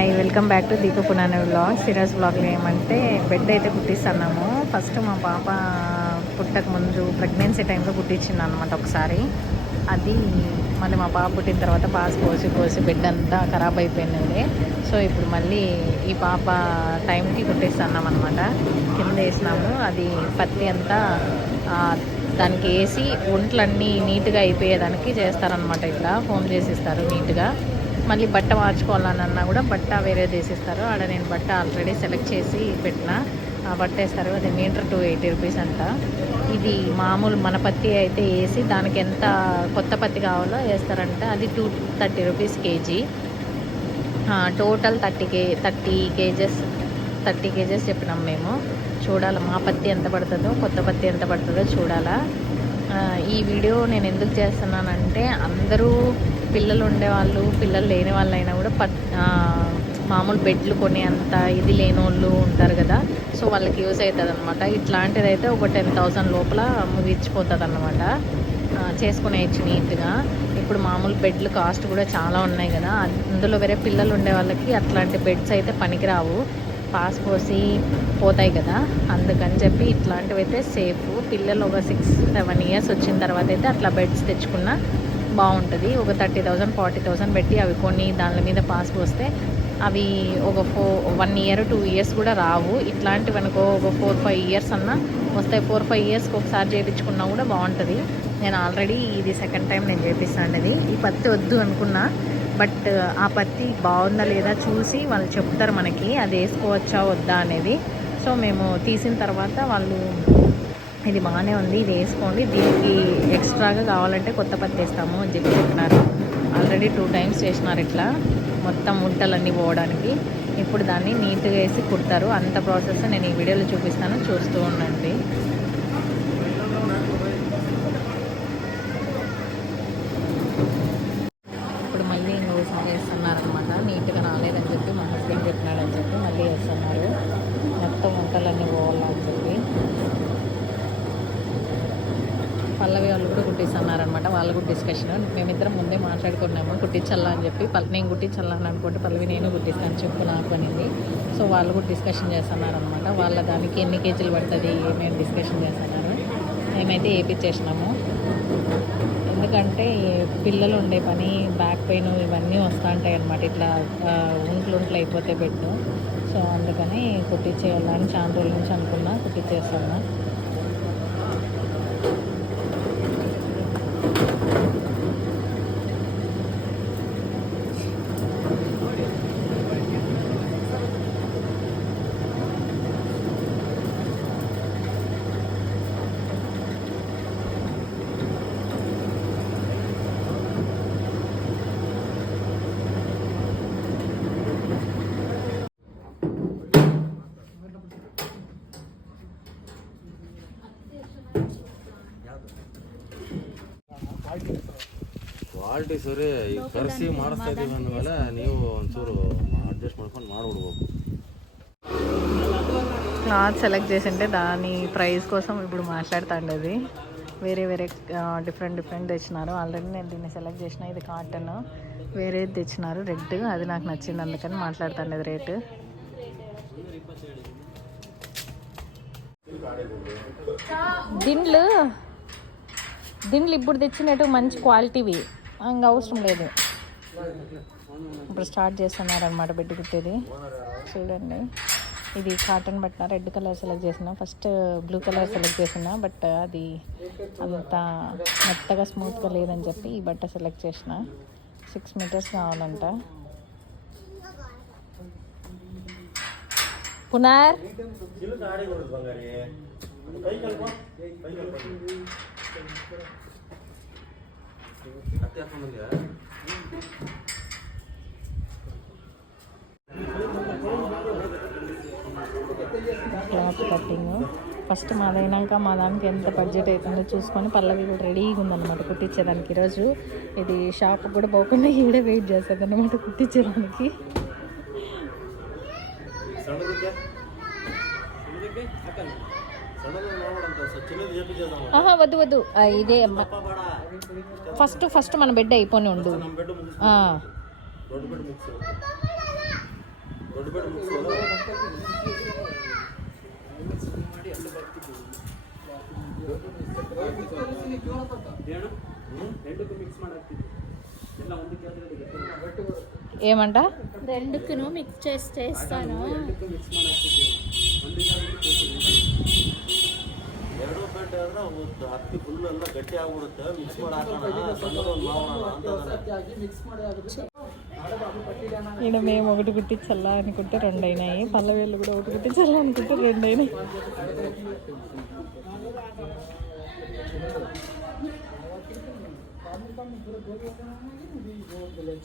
Hi, welcome back to Deepu Punani vlogs. ఈరోజు వ్లాగ్లో ఏమంటే బెడ్ అయితే కుట్టిస్తున్నాము. ఫస్ట్ మా పాప పుట్టక ముందు ప్రెగ్నెన్సీ టైంలో కుట్టించింది అనమాట ఒకసారి. అది మళ్ళీ మా పాప పుట్టిన తర్వాత పాస్ పోసి బెడ్ అంతా ఖరాబ్ అయిపోయిందండి. సో ఇప్పుడు మళ్ళీ ఈ పాప టైంకి కుట్టిస్తున్నాం అనమాట. కింద వేసినాము, అది పత్తి అంతా దానికి వేసి ఒంట్లన్నీ నీట్గా అయిపోయేదానికి చేస్తారనమాట. ఇట్లా ఫోమ్ చేసిస్తారు నీట్గా. మళ్ళీ బట్ట మార్చుకోవాలన్నా కూడా బట్ట వేరే చేసిస్తారు. ఆడ నేను బట్ట ఆల్రెడీ సెలెక్ట్ చేసి పెట్టిన, ఆ బట్ట వేస్తారు. అది మీటర్ 280 రూపీస్ అంట. ఇది మామూలు మన పత్తి అయితే వేసి దానికి ఎంత కొత్త పత్తి కావాలో వేస్తారంట. అది 230 రూపీస్ కేజీ. టోటల్ 30 కేజెస్ చెప్పినాం మేము. చూడాలి మా పత్తి ఎంత పడుతుందో, కొత్త పత్తి ఎంత పడుతుందో చూడాలా. ఈ వీడియో నేను ఎందుకు చేస్తున్నానంటే, అందరూ పిల్లలు ఉండేవాళ్ళు, పిల్లలు లేని వాళ్ళైనా కూడా మామూలు బెడ్లు కొని అంత ఇది లేని వాళ్ళు ఉంటారు కదా. సో వాళ్ళకి యూస్ అవుతుంది అనమాట. ఇట్లాంటిదైతే ఒక 10,000 లోపల ముగిచ్చిపోతుంది అన్నమాట. చేసుకునేయచ్చు నీట్గా. ఇప్పుడు మామూలు బెడ్లు కాస్ట్ కూడా చాలా ఉన్నాయి కదా. అందులో వేరే పిల్లలు ఉండే వాళ్ళకి అట్లాంటి బెడ్స్ అయితే పనికిరావు, పాస్ పోసి పోతాయి కదా. అందుకని చెప్పి ఇట్లాంటివి అయితే సేఫ్. పిల్లలు ఒక 6-7 ఇయర్స్ వచ్చిన తర్వాత అయితే అట్లా బెడ్స్ తెచ్చుకున్నా బాగుంటుంది. ఒక 30,000 40,000 పెట్టి అవి కొన్ని దాని మీద పాస్ పోస్తే అవి ఒక 1 ఇయర్ 2 ఇయర్స్ కూడా రావు. ఇట్లాంటివి అనుకో ఒక 4-5 ఇయర్స్ అన్నా వస్తాయి. 4-5 ఇయర్స్కి ఒకసారి చేయించుకున్నా కూడా బాగుంటుంది. నేను ఆల్రెడీ ఇది సెకండ్ టైం నేను చేపిస్తాను. ఈ పత్తి వద్దు అనుకున్నా, బట్ ఆ పత్తి బాగుందా లేదా చూసి వాళ్ళు చెప్తారు మనకి అది వేసుకోవచ్చా వద్దా అనేది. సో మేము తీసిన తర్వాత వాళ్ళు ఇది బాగానే ఉంది, ఇది వేసుకోండి, దీనికి ఎక్స్ట్రాగా కావాలంటే కొత్త పత్తి వేస్తాము అని చెప్పి చెప్పినారు. ఆల్రెడీ 2 టైమ్స్ చేసినారు ఇట్లా మొత్తం ముట్టలన్నీ పోవడానికి. ఇప్పుడు దాన్ని నీట్గా వేసి కుడతారు. అంత ప్రాసెస్ నేను ఈ వీడియోలో చూపిస్తాను, చూస్తూ ఉండండి. ఇప్పుడు మళ్ళీ ఇంకోసారి వేస్తున్నారనమాట. నీట్గా రాలేదని చెప్పి మా హస్బెండ్ చెప్పినాడని చెప్పి మళ్ళీ వేస్తున్నారు. మొత్తం ముట్టలన్నీ పోవాలని చెప్పి పల్లవి వాళ్ళు కూడా కుట్టిస్తున్నారనమాట. వాళ్ళు కూడా డిస్కషన్. మేమిద్దరం ముందే మాట్లాడుకున్నాము కుట్టించాలా అని చెప్పి. నేను కుట్టించాలా అని అనుకుంటే పల్లవి నేను కుట్టిస్తాను చెప్పు నాకు అనింది. సో వాళ్ళు కూడా డిస్కషన్ చేస్తున్నారనమాట. వాళ్ళ దానికి ఎన్ని కేజీలు పడుతుంది మేము డిస్కషన్ చేస్తున్నారు. మేమైతే వేయించేసినాము. ఎందుకంటే పిల్లలు ఉండే పని, బ్యాక్ పెయిన్ ఇవన్నీ వస్తూ ఉంటాయి అన్నమాట. ఇట్లా ఒంట్లు అయిపోతే బెడ్. సో అందుకని కుట్టించేయాలని చాలా రోజుల నుంచి అనుకున్నా, కుట్టించేస్తున్నా. ಕ್ವಾಲಿಟಿ ಸರಿ ಈಗ ಕರೆಸಿ ಮಾಡಿಸ್ತಾ ಇದ್ದೀವಿ ಅಂದಮೇಲೆ ನೀವು ಒಂಚೂರು ಅಡ್ಜಸ್ಟ್ ಮಾಡ್ಕೊಂಡು ಮಾಡಿಬಿಡ್ಬೇಕು. క్లాత్ సెలెక్ట్ చేసింటే దాని ప్రైస్ కోసం ఇప్పుడు మాట్లాడుతుండేది. వేరే డిఫరెంట్ తెచ్చినారు. ఆల్రెడీ నేను దీన్ని సెలెక్ట్ చేసిన. ఇది కాటన్, వేరేది తెచ్చినారు రెడ్, అది నాకు నచ్చింది అందుకని మాట్లాడుతుండేది రేటు. దిండ్లు ఇప్పుడు తెచ్చినట్టు మంచి క్వాలిటీవి ఇంకా అవసరం లేదు. ఇప్పుడు స్టార్ట్ చేస్తున్నారనమాట బెడ్ కుట్టేది. చూడండి, ఇది కాటన్ బట్ట. రెడ్ కలర్ సెలెక్ట్ చేసిన, ఫస్ట్ బ్లూ కలర్ సెలెక్ట్ చేసిన, బట్ అది అంత మెత్తగా స్మూత్గా లేదని చెప్పి ఈ బట్ట సెలెక్ట్ చేసిన. 6 మీటర్స్ కావాలంట. పునార్ క్లాత్ కటింగ్ ఫస్ట్ మాదైనాక మా దానికి ఎంత బడ్జెట్ అవుతుందో చూసుకొని పల్లవి కూడా రెడీగా ఉందన్నమాట కుట్టించేదానికి. ఈరోజు ఇది షాప్ కూడా పోకుండా ఈడే వెయిట్ చేస్తుంది అన్నమాట కుట్టించేదానికి. వద్దు ఇదే ఫస్ట్ మన బెడ్ అయిపోయి ఉండు. ದೊಡ್ಡ ಬೆಡ್ ಮಿಕ್ಸ್ ಅಲ್ಲ రెండుకు మిక్స్ ಮಾಡಾಕ್ತಿದ್ವಿ ಎಲ್ಲ ಒಂದಕ್ಕೆ ఏమంట రెండుకును మిక్స్ చేసి చేస్తాను. రెండుకు మిక్స్ ಮಾಡಾಕ್ತಿದ್ವಿ ಒಂದಕ್ಕೆ ಎರಡು ಬೆಡ್ ಆದ್ರೆ ಒಂದು ಹತ್ತಿ ಫುಲ್ ಎಲ್ಲ ಗಟ್ಟಿ ಆಗ್ಬಿಡುತ್ತೆ ಮಿಕ್ಸ್ ಮಾಡಿ ಹಾಕೋಣ ಸಣ್ಣದೊಂದು ಮಾಡೋಣ ಅಂತ మిక్స్ ಮಾಡಿ ಆಗುತ್ತೆ ఆడబాబు పట్టిడానా ఈడ మేము ఒకటి కుట్టించాలా అనుకుంటే రెండు అయినాయి, పల్లవేళ్ళు కూడా ఒకటి కుట్టించాలా అనుకుంటే రెండు అయినాయి.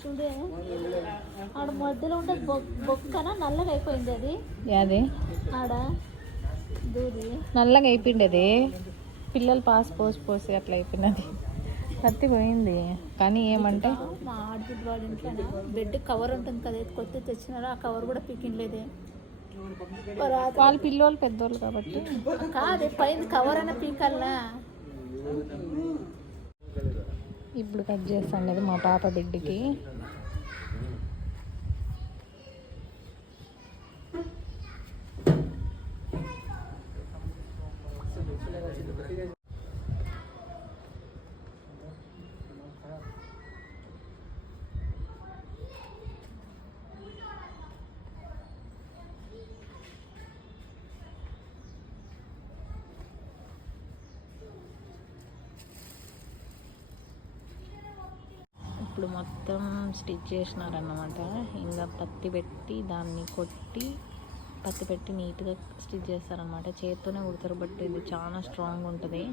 చూడే ఆడ మధ్యలో ఉంటే బొక్కన నల్లగా అయిపోయింది అది. యాది ఆడ దూది నల్లగా అయిపోయిండేది, పిల్లలు పోసి అట్లా అయిపోయినది, కత్తి పోయింది. కానీ ఏమంటే మా ఆడబిడ్డ వాళ్ళ ఇంట్లో బెడ్ కవర్ ఉంటుంది కదా, కొత్త తెచ్చినారు, ఆ కవర్ కూడా పీకిండలేదే. వాళ్ళ పిల్లోళ్ళు పెద్దోళ్ళు కాబట్టి కాదే పైన కవర్ అన్న పీకల్లా. ఇప్పుడు కట్ చేస్తాను అది మా పాప బిడ్డకి. ఇప్పుడు మొత్తం స్టిచ్ చేసినారన్నమాట. ఇంకా పత్తి పెట్టి దాన్ని కొట్టి పత్తి పెట్టి నీట్గా స్టిచ్ చేస్తారనమాట. చేత్తోనే కుడతారు, బట్ ఇది చాలా స్ట్రాంగ్ ఉంటుంది.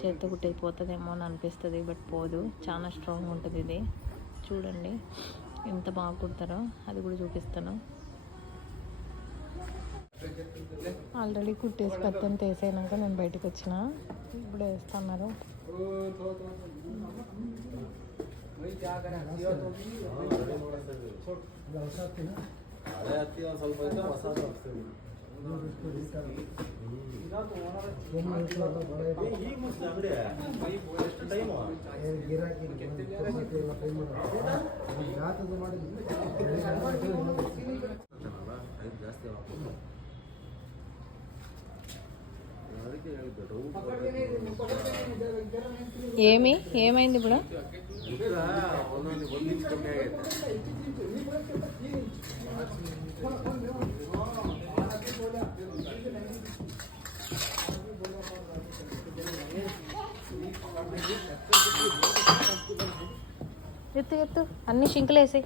చేత్తో కుట్టేది పోతుందేమో అని అనిపిస్తుంది, బట్ పోదు, చాలా స్ట్రాంగ్ ఉంటుంది ఇది. చూడండి ఎంత బాగా కుడతారో, అది కూడా చూపిస్తాను. ఆల్రెడీ కుట్టేసి పత్తి అంతా వేసాక నేను బయటకు వచ్చిన, ఇప్పుడు వేస్తున్నారు. ಹಳೆ ಹತ್ತಿ ಒಂದು ಸ್ವಲ್ಪ ಐತೆ ಹೊಸದು ಹಾಕ್ತೀವಿ ಈಗ ಮುಗಿಸ್ ಅಂಗಡಿ ಎಷ್ಟು ಟೈಮು ಜಾಸ್ತಿ ಅದಕ್ಕೆ ಹೇಳಿದ್ದೆ ఏమైంది ఇప్పుడు? ಈಗ ಒಂದೊಂದು ಇಂಚ್ ಕಮ್ಮಿ ಆಗೈತೆ. ఎత్తు అన్ని షింకులు వేసాయి.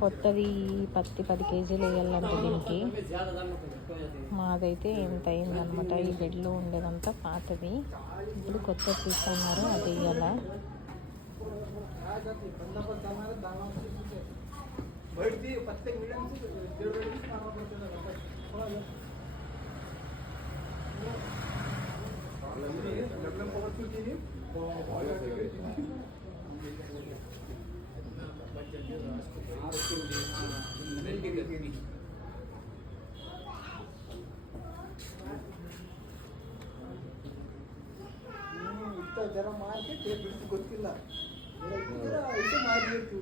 కొత్తది పత్తి 10 కేజీలు వేయాలంటే దీనికి. మాదైతే ఎంత అయిందనమాట. ఈ బెడ్లో ఉండేదంతా పాతది, ఇప్పుడు కొత్తది తీస్తున్నారు, అది వేయాలా. ಜರ ಮಾರ್ಕೆಟ್ ಬಿಡಿಸಿ ಗೊತ್ತಿಲ್ಲ, ಇದು ಮಾಡಬೇಕು.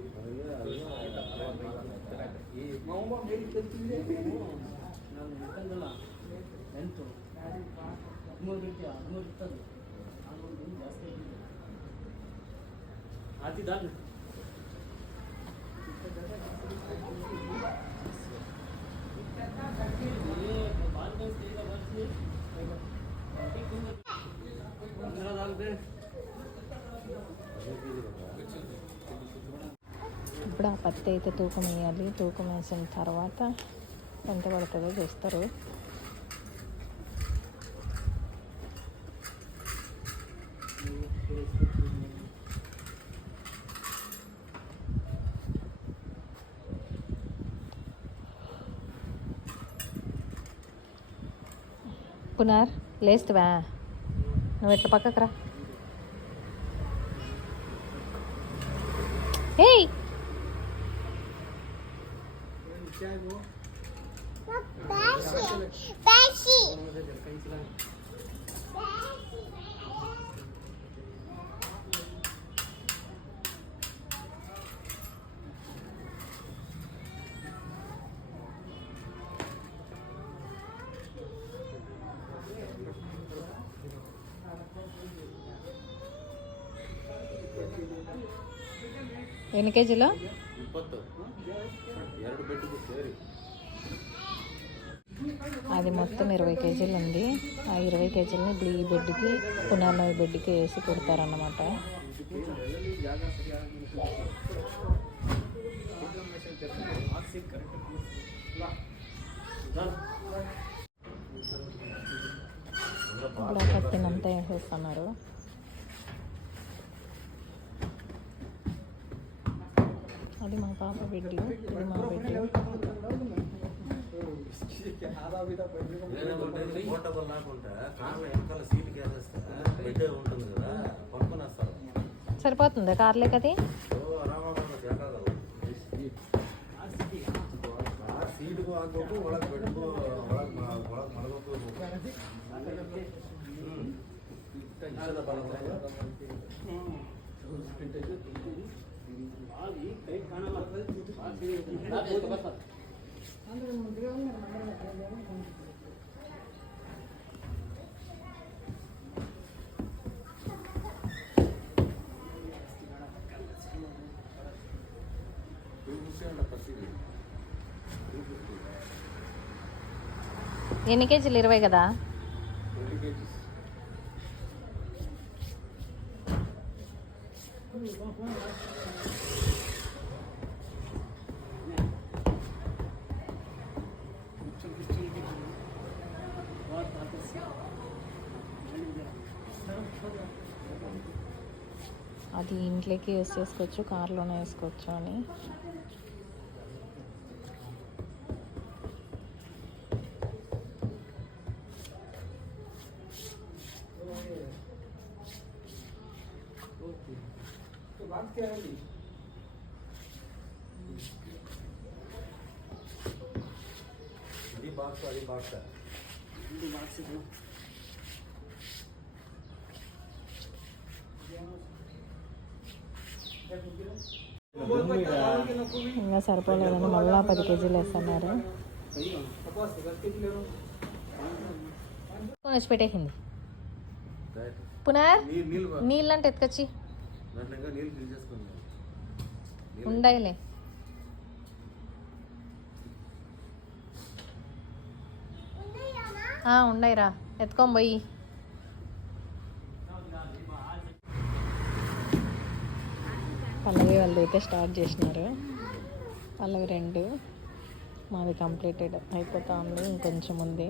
ಈ ಮಾವ ಮೇರಿ ಕಲ್ತಿದ್ದೆ ನಾನು ಎಂತಂದಲ್ಲ 8 13 ಬಿಡ್ತೀಯ 13 ಇರ್ತದೆ ಜಾಸ್ತಿ ಆತಿದ್ದಾನೆ. ఇప్పుడు ఆ పత్తి అయితే తూకం వేయాలి. తూకం వేసిన తర్వాత ఎంత పడుతుందో చేస్తారు. పునార్ లేస్తావా? నువ్వు ఎట్లా పక్కకు రా. ఏయ్ क्या है वो ఎన్ని కేజీలు? 20 2 ಬೆಡ್ಗೂ ಸೇರಿ. అది మొత్తం 20 కేజీలు ఉంది. ఆ 20 కేజీలని ఇప్పుడు ఈ బెడ్కి పునర్నవి బెడ్కి వేసి కుడతారన్నమాట. ఇలా కట్టినంతా వేసేస్తున్నారు. అది మా పాప బెడ్, ఇది మా బెడ్. పోర్టబుల్ లేకుంటే కార్లో వెనకాల సీట్కి వేసేస్తే బెడ్ ఉంటుంది కదా, పడుకొని వస్తారు. సరిపోతుందా కార్లే కది? ಸೀಟ್ಗೂ ಹಾಕ್ಬೇಕು, ಒಳಗೆ ಬೆಡ್ಗೂ ಒಳಗೆ ಮಲಗೋಕ್ಕೂ ఎన్ని కేజీలు? 20 కదా. అది ఇంట్లోకి యూస్ చేసుకోవచ్చు, కార్లోనే వేసుకోవచ్చు అని. ఇది బాక్స్, అది బాక్స్. ఇంకా సరిపోలేదని మళ్ళీ 10 కేజీలు వేస్తున్నారు. వచ్చి పెట్టేసింది. పునర్ నీళ్ళు అంటే ఎత్తుకొచ్చి ఉండయిలే. ఉండయిరా, ఎత్తుకొని పోయి. పల్లవి వాళ్ళు అయితే స్టార్ట్ చేసినారు. పల్లవి 2, మాది కంప్లీటెడ్ అయిపోతా ఉంది, ఇంకొంచెం ఉంది.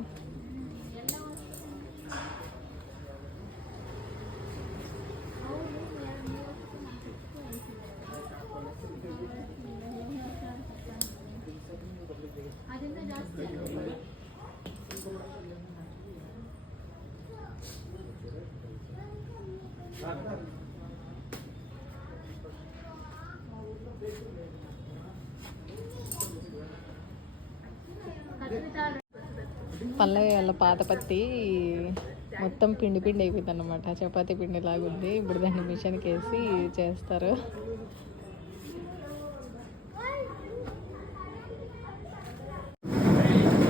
పల్లవి వాళ్ళ పాత పత్తి మొత్తం పిండి పిండి అయిపోయింది అన్నమాట. చపాతీ పిండి లాగుంది. ఇప్పుడు దాన్ని మిషన్కి వేసి చేస్తారు.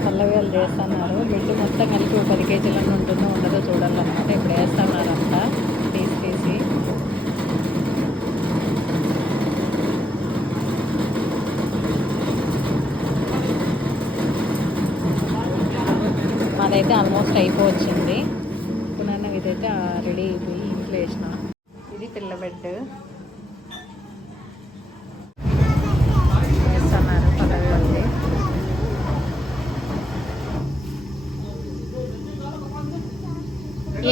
పల్లవి వాళ్ళు చేస్తున్నారు. బెడ్ మొత్తం కలిపి 10 కేజీలను ఉంటుందో ఉండదో చూడాలన్నమాట. ఇప్పుడు వేస్తున్నారు అంతా తీసి. మాదైతే ఆల్మోస్ట్ అయిపోవచ్చింది. పునర్నవి ఇదైతే రెడీ అయిపోయి ఇంట్లో వేసిన. ఇది పిల్ల బెడ్ వేస్తున్నారు పల్లవి వాళ్ళకి.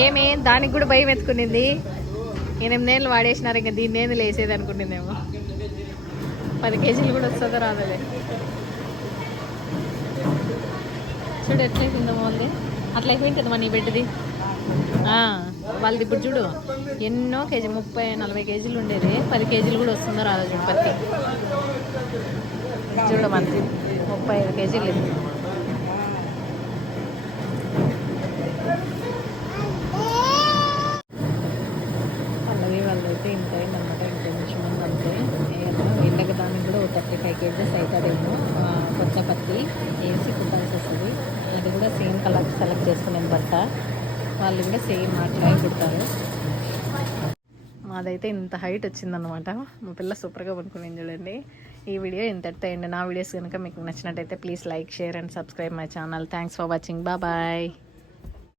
ఏమే దానికి కూడా భయం ఎత్తుకునింది. 8 ఏళ్ళు వాడేసినారు, ఇంకా దీన్ని లేసేది అనుకుంటుందేమో. 10 కేజీలు కూడా వస్తుందో రాదలే. చూడు ఎట్లా అయిపోయిందో వాళ్ళది. అట్లా అయిపోయింది మన ఈ బెడ్ది. వాళ్ళది ఇప్పుడు చూడు ఎన్నో కేజీ 30-40 కేజీలు ఉండేది. 10 కేజీలు కూడా వస్తుందో రాదో చూడు పత్తి. చూడు మనది 35 కేజీలు. సెలెక్ట్ చేసుకునేది బట్ట. వాళ్ళు కూడా సేమ్ అట్లాగే కుడతారు. మాదైతే ఇంత హైట్ వచ్చిందనమాట. మా పిల్ల సూపర్గా పడుకుని చూడండి. ఈ వీడియో ఇంతటితో అండి. నా వీడియోస్ కనుక మీకు నచ్చినట్టయితే please like, share and subscribe my channel. Thanks for watching. Bye.